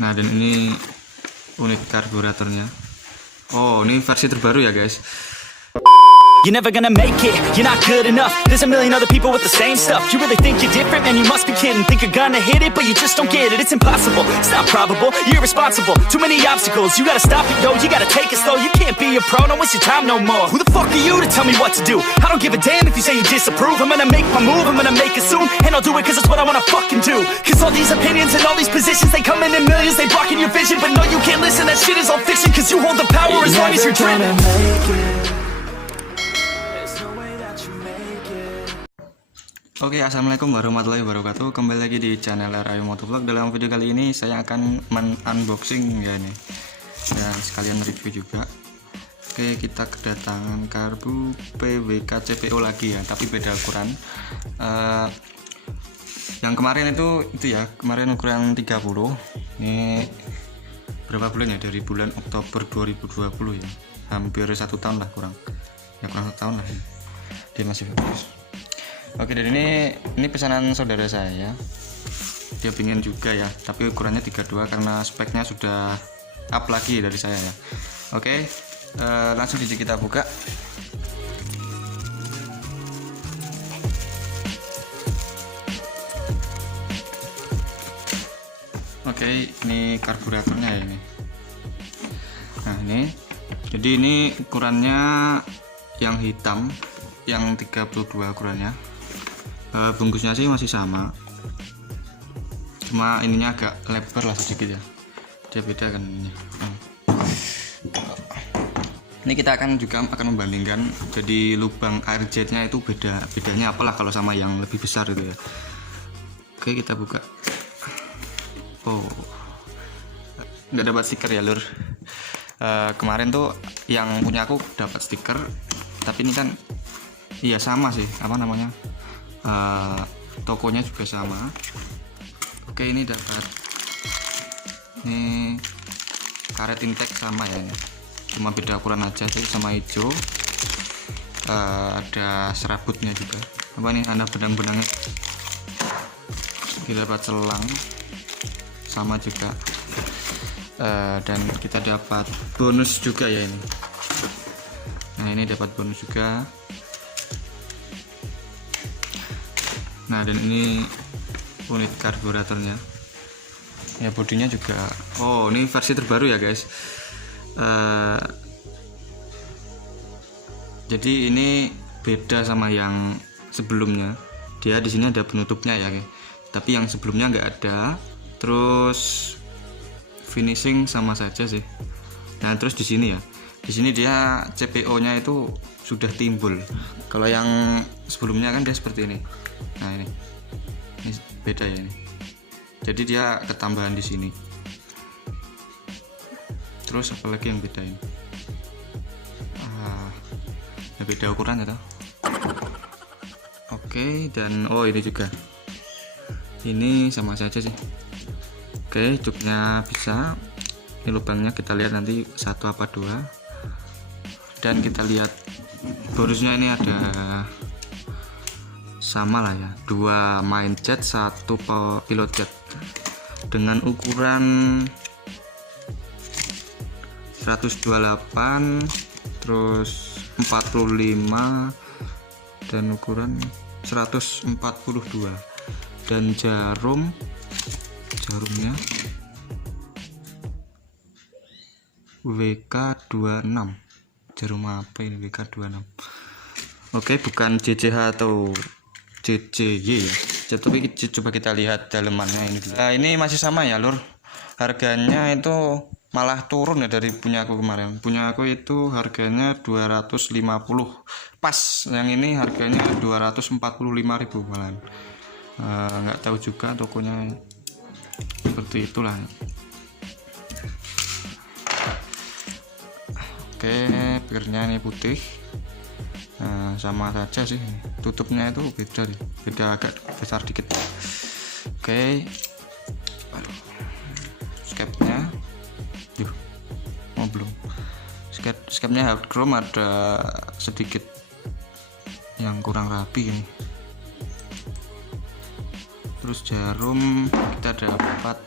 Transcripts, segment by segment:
Nah, dan ini unit karburatornya. Oh, ini versi terbaru ya guys. You're never gonna make it, you're not good enough. There's a million other people with the same stuff. You really think you're different, man, you must be kidding. Think you're gonna hit it, but you just don't get it. It's impossible, it's not probable, you're irresponsible. Too many obstacles, you gotta stop it, yo. You gotta take it slow, you can't be a pro, don't waste your time no more. Who the fuck are you to tell me what to do? I don't give a damn if you say you disapprove. I'm gonna make my move, I'm gonna make it soon. And I'll do it cause it's what I wanna fucking do. Cause all these opinions and all these positions, they come in millions, they blocking your vision. But no, you can't listen, that shit is all fiction. Cause you hold the power as long as you're dreaming. Oke, assalamualaikum warahmatullahi wabarakatuh. Kembali lagi di channel Rayo Motovlog. Dalam video kali ini saya akan unboxing ya ini, dan sekalian review juga. Oke, kita kedatangan karbu PWK CPO lagi ya, tapi beda ukuran. Yang kemarin itu ya, kemarin ukuran 30. Ini berapa bulan ya? Dari bulan Oktober 2020 ya, hampir 1 tahun lah, kurang 1 tahun lah ya. Dia masih bagus. Oke, dan ini pesanan saudara saya. Dia pingin juga ya, tapi ukurannya 32 karena speknya sudah up lagi dari saya ya. Oke, langsung aja kita buka. Oke, ini karburatornya ya ini. Nah, ini. Jadi ini ukurannya yang hitam, yang 32 ukurannya. Bungkusnya sih masih sama, cuma ininya agak lebar lah sedikit ya, dia beda kan ini. Ini kita akan membandingkan, jadi lubang air jetnya itu bedanya apalah kalau sama yang lebih besar itu ya. Oke, kita buka. Oh, nggak dapat stiker ya lur. Kemarin tuh yang punya aku dapat stiker, tapi ini kan iya sama sih, apa namanya, tokonya juga sama. Oke, ini dapat ini karet intake sama ya, ini cuma beda ukuran aja sih, sama hijau. Ada serabutnya juga, apa nih, ada benang-benangnya. Kita dapat selang sama juga, dan kita dapat bonus juga ya ini. Nah, ini dapat bonus juga. Nah, dan ini unit karburatornya ya, bodinya juga. Oh, ini versi terbaru ya guys. Jadi ini beda sama yang sebelumnya. Dia di sini ada penutupnya ya, tapi yang sebelumnya nggak ada. Terus finishing sama saja sih. Nah, terus di sini ya, di sini dia CPO-nya itu sudah timbul. Kalau yang sebelumnya kan dia seperti ini. Nah, ini beda ya ini. Jadi dia ketambahan di sini. Terus apalagi yang beda ini? Ya beda ukuran ya toh. Oke, dan oh ini juga. Ini sama saja sih. Oke, cuknya bisa. Ini lubangnya kita lihat nanti 1 apa 2. Dan kita lihat bonusnya ini ada sama lah ya, 2 main jet, 1 pilot jet dengan ukuran 128, terus 45, dan ukuran 142, dan jarumnya WK26. Jarum apa ini WK26? Oke, bukan JCH atau CCY ya. Tapi coba kita lihat dalemannya ini. Ini masih sama ya lur. Harganya itu malah turun ya dari punya aku kemarin. Punya aku itu harganya 250 pas, yang ini harganya 245.000 malahan. Nggak tahu juga tokonya seperti itulah. Oke, pirnya ini putih. Nah, sama saja sih, tutupnya itu beda agak besar dikit. Oke, skepnya belum. Skepnya hard chrome, ada sedikit yang kurang rapi ini. Terus jarum kita dapat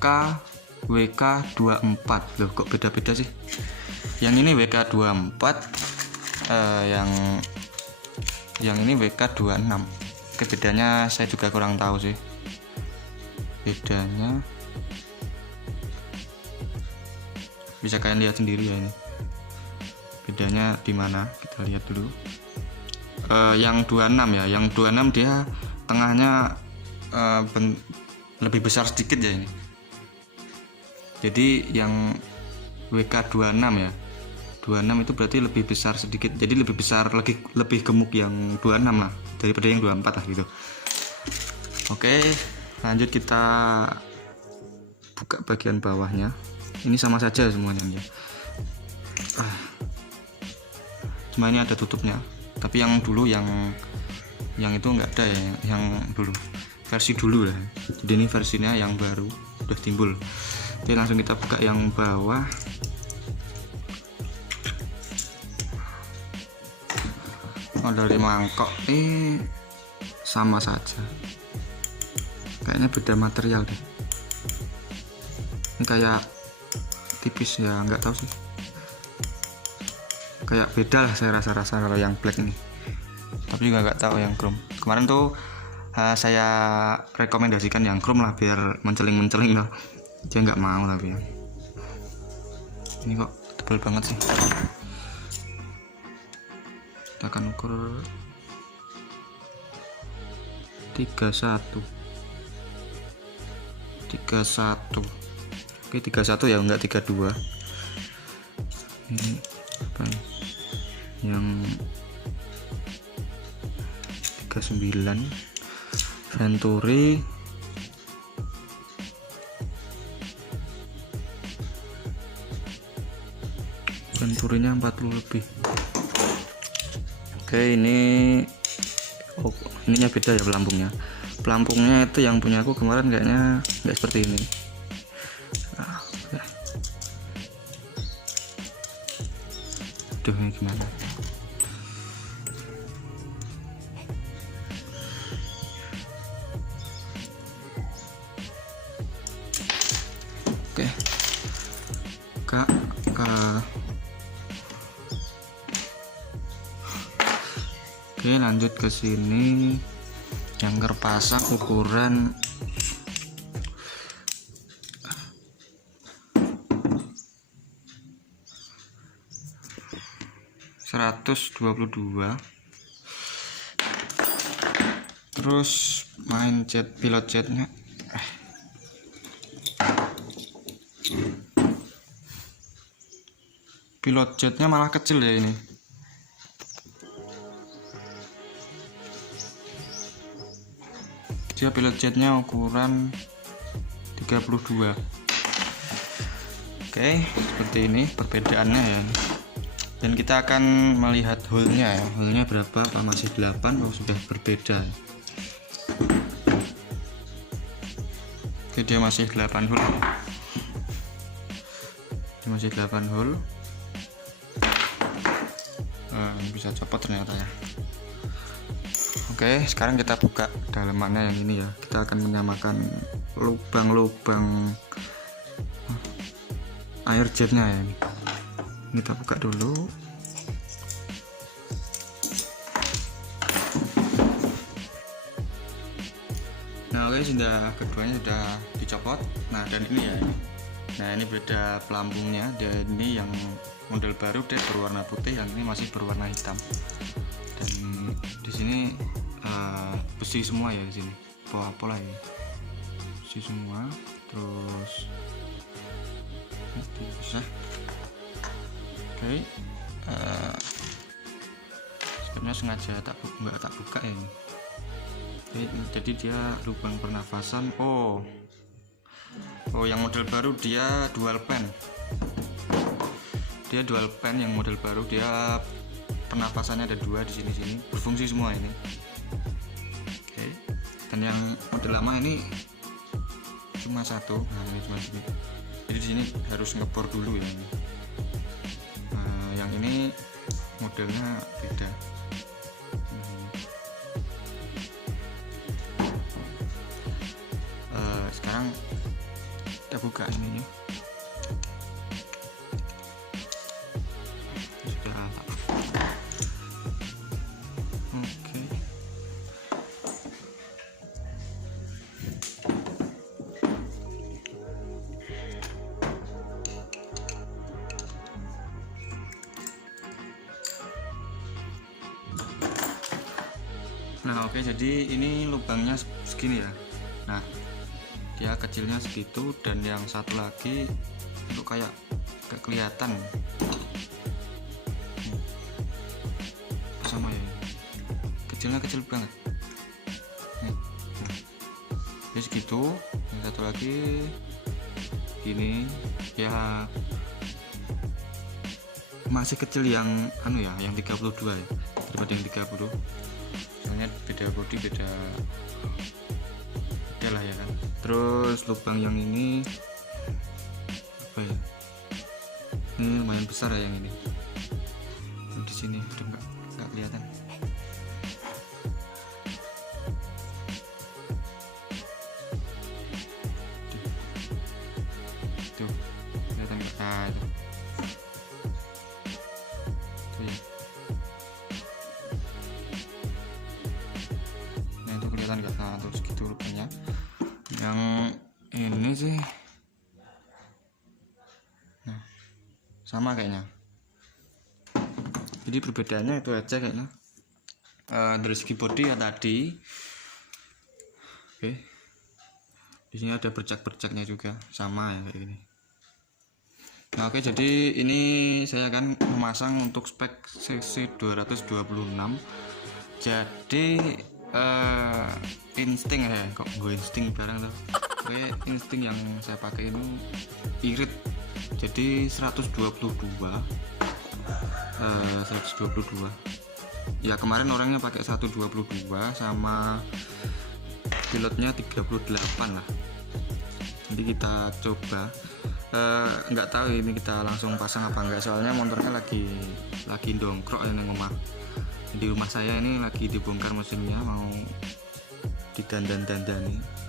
WK24. Loh, kok beda-beda sih? Yang ini WK24, yang ini WK26. Oke, bedanya saya juga kurang tahu sih. Bedanya bisa kalian lihat sendiri ya ini. Bedanya di mana? Kita lihat dulu. Yang 26 ya, yang 26 dia tengahnya lebih besar sedikit ya ini. Jadi yang WK26 ya, 26 itu berarti lebih besar sedikit, jadi lebih besar, lebih gemuk yang 26 lah daripada yang 24 lah gitu. Oke, lanjut kita buka bagian bawahnya. Ini sama saja semuanya ya. Cuma ini ada tutupnya, tapi yang dulu yang itu enggak ada ya, yang dulu versi dulu lah. Jadi ini versinya yang baru udah timbul. Oke, langsung kita buka yang bawah. Oh, dari mangkok ini sama saja, kayaknya beda material deh. Ini kayak tipis ya, nggak tahu sih, kayak beda lah saya rasa kalau yang black ini, tapi juga nggak tahu yang chrome. Kemarin tuh saya rekomendasikan yang chrome lah biar menceling lah, dia nggak mau. Tapi ini kok tebal banget sih. Kita akan ukur 31. Oke, 31 ya, enggak 32. Ini apa ya? Yang 39 Venturi. Venturinya 40 lebih. Oke, ini ininya beda ya pelampungnya. Pelampungnya itu yang punya aku kemarin kayaknya nggak seperti ini. Aduh, ini gimana? Oke, Oke, lanjut ke sini. Yang terpasang ukuran 122. Terus main jet, pilot jetnya malah kecil ya ini. Dia pilot jetnya ukuran 32. Oke, seperti ini perbedaannya ya. Dan kita akan melihat hole-nya ya. Hole-nya berapa? Apa masih 8? Oh, sudah berbeda. Oke, dia masih 8 hole. Dia masih 8 hole. Bisa copot ternyata ya. Oke, sekarang kita buka dalemannya yang ini ya. Kita akan menyamakan lubang-lubang air jetnya ya. Ini kita buka dulu. Nah, oke, sudah keduanya sudah dicopot. Nah, dan ini ya. Nah, ini beda pelampungnya. Dan ini yang model baru dia berwarna putih, yang ini masih berwarna hitam. Dan di sini besi semua ya, di sini pola ya, besi semua. Terus bisa. Oke, sebenarnya sengaja nggak tak buka ya ini. Oke, jadi dia lubang pernafasan. Oh, yang model baru dia dual pan. Dia dual pan yang model baru, dia pernapasannya ada 2 di sini berfungsi semua ini. Oke, dan yang model lama ini cuma 1. Nah, ini cuma sedikit. Jadi di sini harus ngebor dulu ya ini. Yang ini modelnya beda. Sekarang kita buka ininya. Sudah. Oke. Nah oke, jadi ini lubangnya segini ya. Nah dia kecilnya segitu, dan yang satu lagi itu kayak kelihatan sama ya, kecilnya kecil banget. Nah, jadi segitu. Yang satu lagi ini ya masih kecil, yang anu ya, yang 32 ya, daripada yang 30. Soalnya beda body, beda lah ya kan. Terus lubang yang ini apa ya, ini lumayan besar ya, yang ini. Yang di sini udah nggak kelihatan. Tuh kelihatan nggak? Nah itu tuh ya. Nah itu kelihatan nggak? Nah terus gitu lubangnya. Yang ini sih nah sama kayaknya, jadi perbedaannya itu aja kayaknya. Dari segi body ya tadi. Oke, di sini ada bercak-bercaknya juga, sama ya kayak gini. Nah oke, jadi ini saya akan memasang untuk spek CC 226. Jadi insting ya, kok gue insting barang tuh. Oke, insting yang saya pakai ini irit, jadi 122 ya. Kemarin orangnya pakai 122 sama pilotnya 38 lah. Nanti kita coba, nggak tahu ini kita langsung pasang apa enggak, soalnya motornya lagi dongkrok ya neng rumah. Di rumah saya ini lagi dibongkar mesinnya, mau didandan-dandani.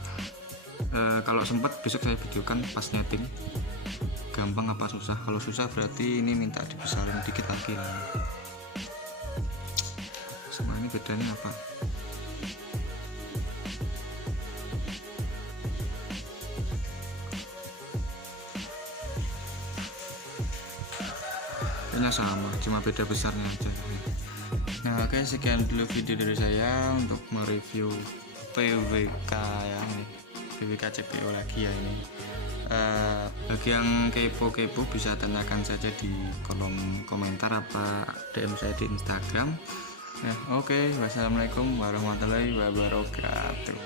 Kalau sempat besok saya videokan pas nyeting gampang apa susah. Kalau susah berarti ini minta dibesarin dikit lagi lah. Sama ini bedanya apa? Kayaknya sama, cuma beda besarnya aja. Nah oke, sekian dulu video dari saya untuk mereview PWK ya, PWK CPO lagi ya ini. Bagi yang kepo-kepo bisa tanyakan saja di kolom komentar apa DM saya di Instagram. Nah oke, wassalamualaikum warahmatullahi wabarakatuh.